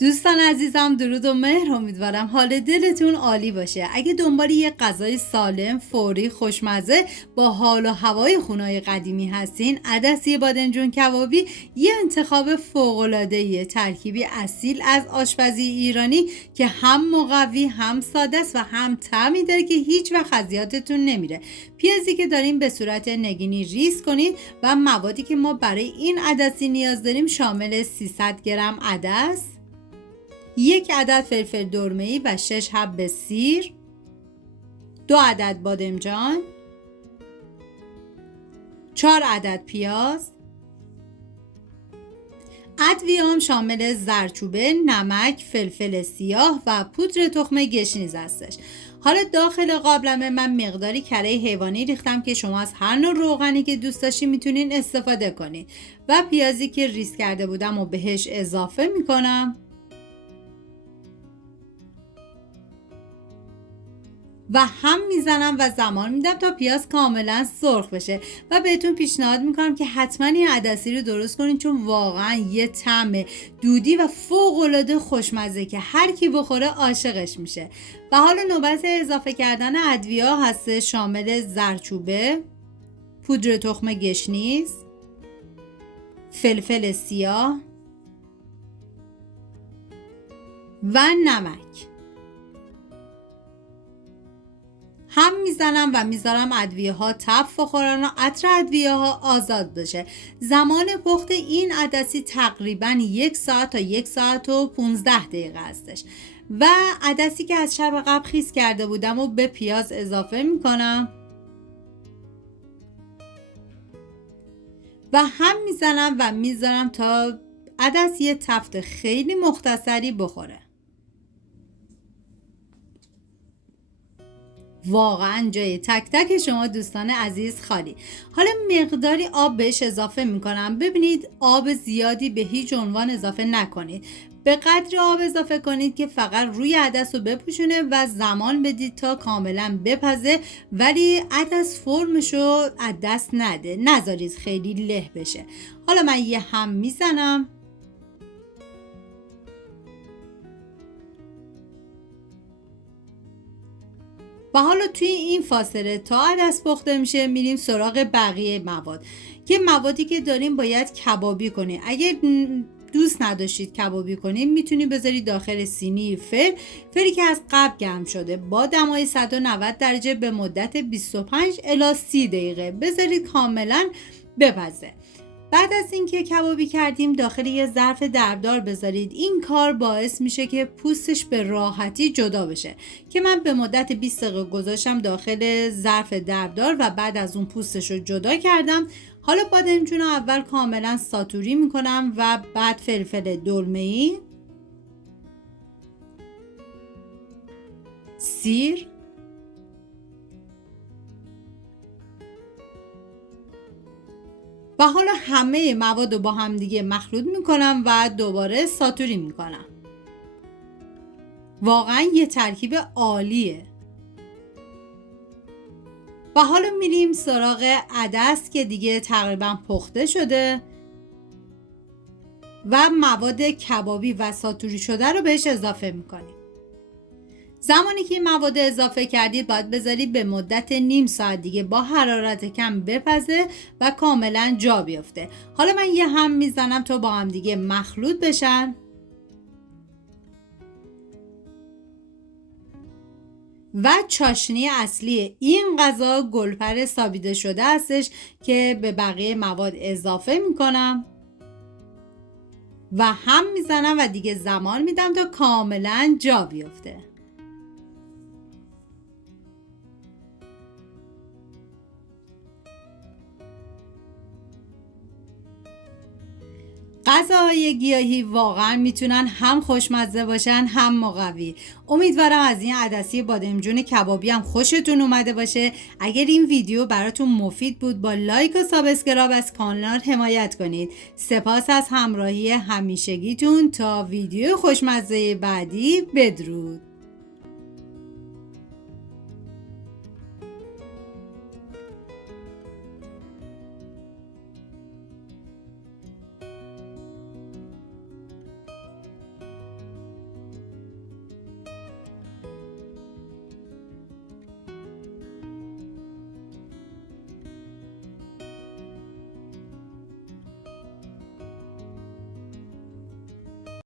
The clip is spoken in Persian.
دوستان عزیزم، درود و مهر. امیدوارم حال دلتون عالی باشه. اگه دنبال یه غذای سالم، فوری، خوشمزه با حال و هوای خونه‌های قدیمی هستین، عدسی بادمجون کبابی یه انتخاب فوق‌العاده‌ایه. ترکیبی اصیل از آشپزی ایرانی که هم مقوی، هم ساده است و هم طعمی داره که هیچ وقت از یادتون نمیره. پیازی که داریم به صورت نگینی ریز کنید و موادی که ما برای این عدسی نیاز داریم شامل 300 گرم عدس، 1 عدد فلفل دلمه‌ای و 6 حب سیر، 2 عدد بادمجان، 4 عدد پیاز. ادویه‌ام شامل زردچوبه، نمک، فلفل سیاه و پودر تخم گشنیز هستش. حالا داخل قابلمه من مقداری کره حیوانی ریختم که شما از هر نوع روغنی که دوست داشتین میتونین استفاده کنید و پیازی که ریز کرده بودم و بهش اضافه میکنم و هم میزنم و زمان میدم تا پیاز کاملا سرخ بشه و بهتون پیشنهاد میکنم که حتما این عدسی رو درست کنین، چون واقعا یه طعم دودی و فوق العاده خوشمزه که هر کی بخوره عاشقش میشه. و حالا نوبت اضافه کردن ادویه هست، شامل زردچوبه، پودر تخم گشنیز، فلفل سیاه و نمک. هم میزنم و میذارم ادویه ها تف بخورن و عطر ادویه ها آزاد بشه. زمان پخت این عدسی تقریبا 1 ساعت تا 1 ساعت و 15 دقیقه هستش و عدسی که از شب قبل خیس کرده بودم و به پیاز اضافه میکنم و هم میزنم و میذارم تا عدس یه تفت خیلی مختصری بخوره. واقعا جای تک تک شما دوستان عزیز خالی. حالا مقداری آب بهش اضافه میکنم. ببینید آب زیادی به هیچ عنوان اضافه نکنید، به قدر آب اضافه کنید که فقط روی عدس رو بپوشونه و زمان بدید تا کاملا بپزه، ولی عدس فرمش رو از دست نده، نذارید خیلی له بشه. حالا من یه هم میزنم و حالا توی این فاصله تا عدس پخته میشه میریم سراغ بقیه مواد که موادی که داریم باید کبابی کنیم. اگه دوست نداشتید کبابی کنید میتونید بذارید داخل سینی فری که از قبل گرم شده با دمای 190 درجه به مدت 25 الی 30 دقیقه بذارید کاملا بپزه. بعد از اینکه کبابی کردیم داخل یه ظرف دردار بذارید. این کار باعث میشه که پوستش به راحتی جدا بشه که من به مدت 20 دقیقه گذاشتم داخل ظرف دردار و بعد از اون پوستش رو جدا کردم. حالا بادمجون رو اول کاملا ساتوری میکنم و بعد فلفل دلمه‌ای، سیر و حالا همه مواد رو با هم دیگه مخلوط میکنم و دوباره ساتوری میکنم. واقعا یه ترکیب عالیه. و حالا میریم سراغ عدس که دیگه تقریبا پخته شده و مواد کبابی و ساتوری شده رو بهش اضافه میکنیم. زمانی که این مواد اضافه کردید باید بذارید به مدت نیم ساعت دیگه با حرارت کم بپزه و کاملا جا بیفته. حالا من یه هم میزنم تا با هم دیگه مخلوط بشن و چاشنی اصلی این غذا گلپر سابیده شده هستش که به بقیه مواد اضافه میکنم و هم میزنم و دیگه زمان میدم تا کاملا جا بیفته. غذاهای گیاهی واقعا میتونن هم خوشمزه باشن هم مقوی. امیدوارم از این عدسی بادمجون کبابی هم خوشتون اومده باشه. اگر این ویدیو براتون مفید بود با لایک و سابسکرایب از کانال حمایت کنید. سپاس از همراهی همیشگیتون. تا ویدیو خوشمزه بعدی، بدرود.